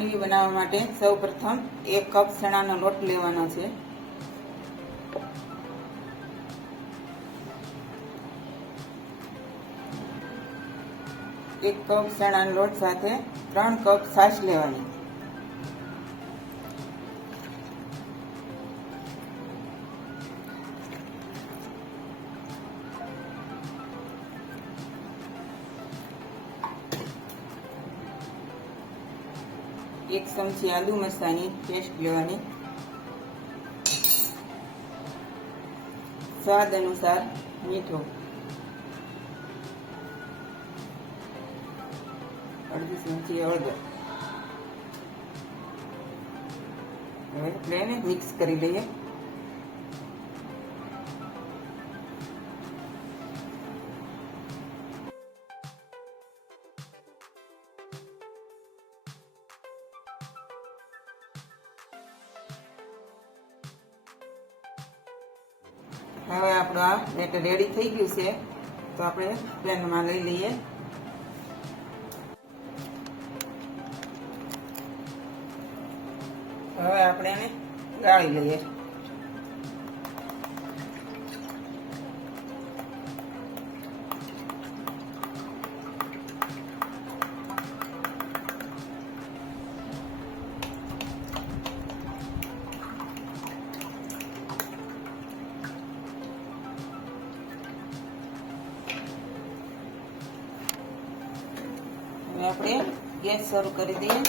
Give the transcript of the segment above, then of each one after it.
ખાંડવી બનાવવા માટે સૌ પ્રથમ એક કપ ચણાનો લોટ લેવાનો છે. એક કપ ચણાનો લોટ સાથે ત્રણ કપ છાશ લેવાની. એક ચમચી આદુ મરચાંની પેસ્ટ લેવાની. સ્વાદ અનુસાર મીઠો. અડધી ચમચી હળદર. હવે પ્લેને મિક્સ કરી લઈએ. હવે આપણું આ બેટર રેડી થઈ ગયું છે. તો આપણે પ્લેનમાં લઈ લઈએ. હવે આપણે એને ગાળી લઈએ. આપણે ગેસ શરૂ કરી દઈએ.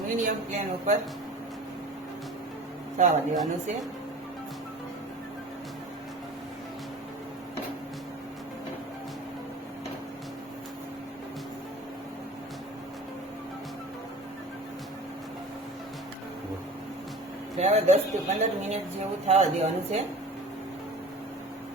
મીડિયમ ફ્લેમ ઉપર થવા દેવાનું છે. હવે દસથી પંદર મિનિટ જેવું થવા દેવાનું છે.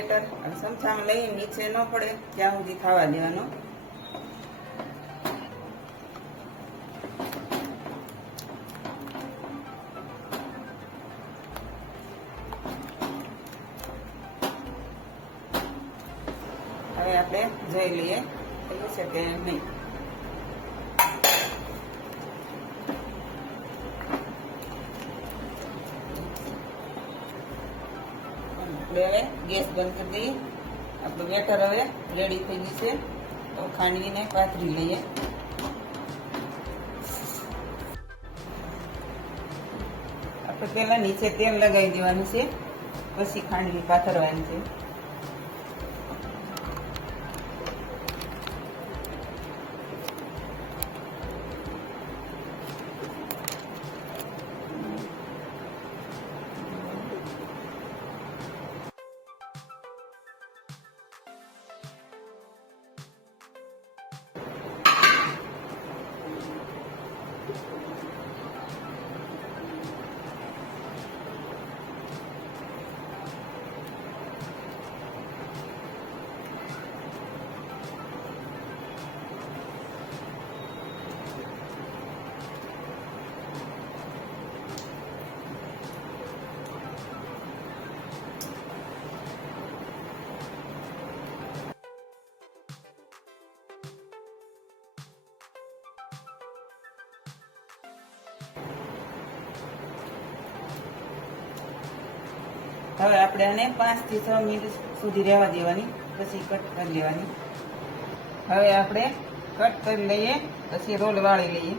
આપણું અને સમસામાં લઈ નીચે ન પડે, ત્યાં સુધી ખાવા દેવાનું. હવે આપણે જોઈ લઈએ એવું છે કે નહીં આપણે હવે ગેસ બંધ કરી દઈએ. આપણું બેટર હવે રેડી થઈ ગયું છે. તો ખાંડવીને પાથરી લઈએ. આપણે પહેલા નીચે તેલ લગાવી દેવાનું છે. પછી ખાંડવી પાથરવાની છે. હવે આપણે આને પાંચથી છ મિનિટ સુધી રહેવા દેવાની, પછી કટ કરી લેવાની. હવે આપણે કટ કરી લઈએ, પછી રોલ વાળી લઈએ.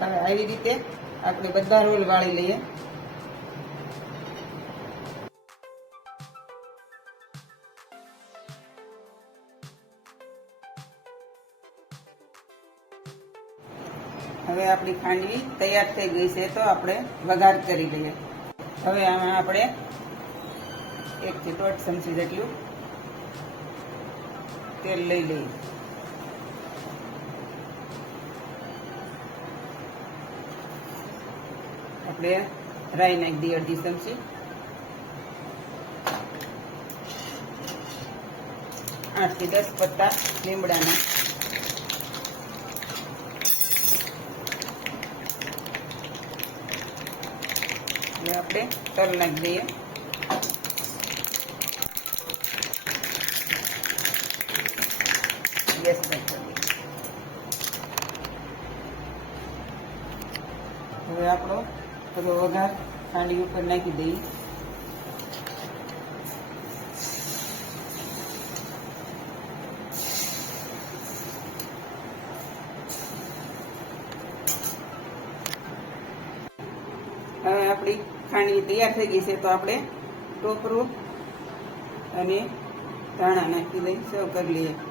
હવે આવી રીતે આપણે બધા રોલ વાળી લઈએ. હવે આપણી ખાંડવી તૈયાર થઈ ગઈ છે તો આપણે વઘાર કરી લઈએ. હવે આમાં આપણે એક થી દોઢ ચમચી જેટલું તેલ લઈ લઈએ. આપણે રાઈ નાખી દઈએ અડધી ચમચી. આઠથી દસ પત્તા લીમડાના. આપણે તલ નાખી દઈએ. ગેસ બંધ કરી દઈએ હવે આપણો બધો વઘાર ખાંડી ઉપર નાખી દઈએ હવે આપણી ખાંડી તૈયાર થઈ ગઈ છે, તો આપણે ટોપરું અને ધાણા નાખી દઈ સર્વ કરી લઈએ.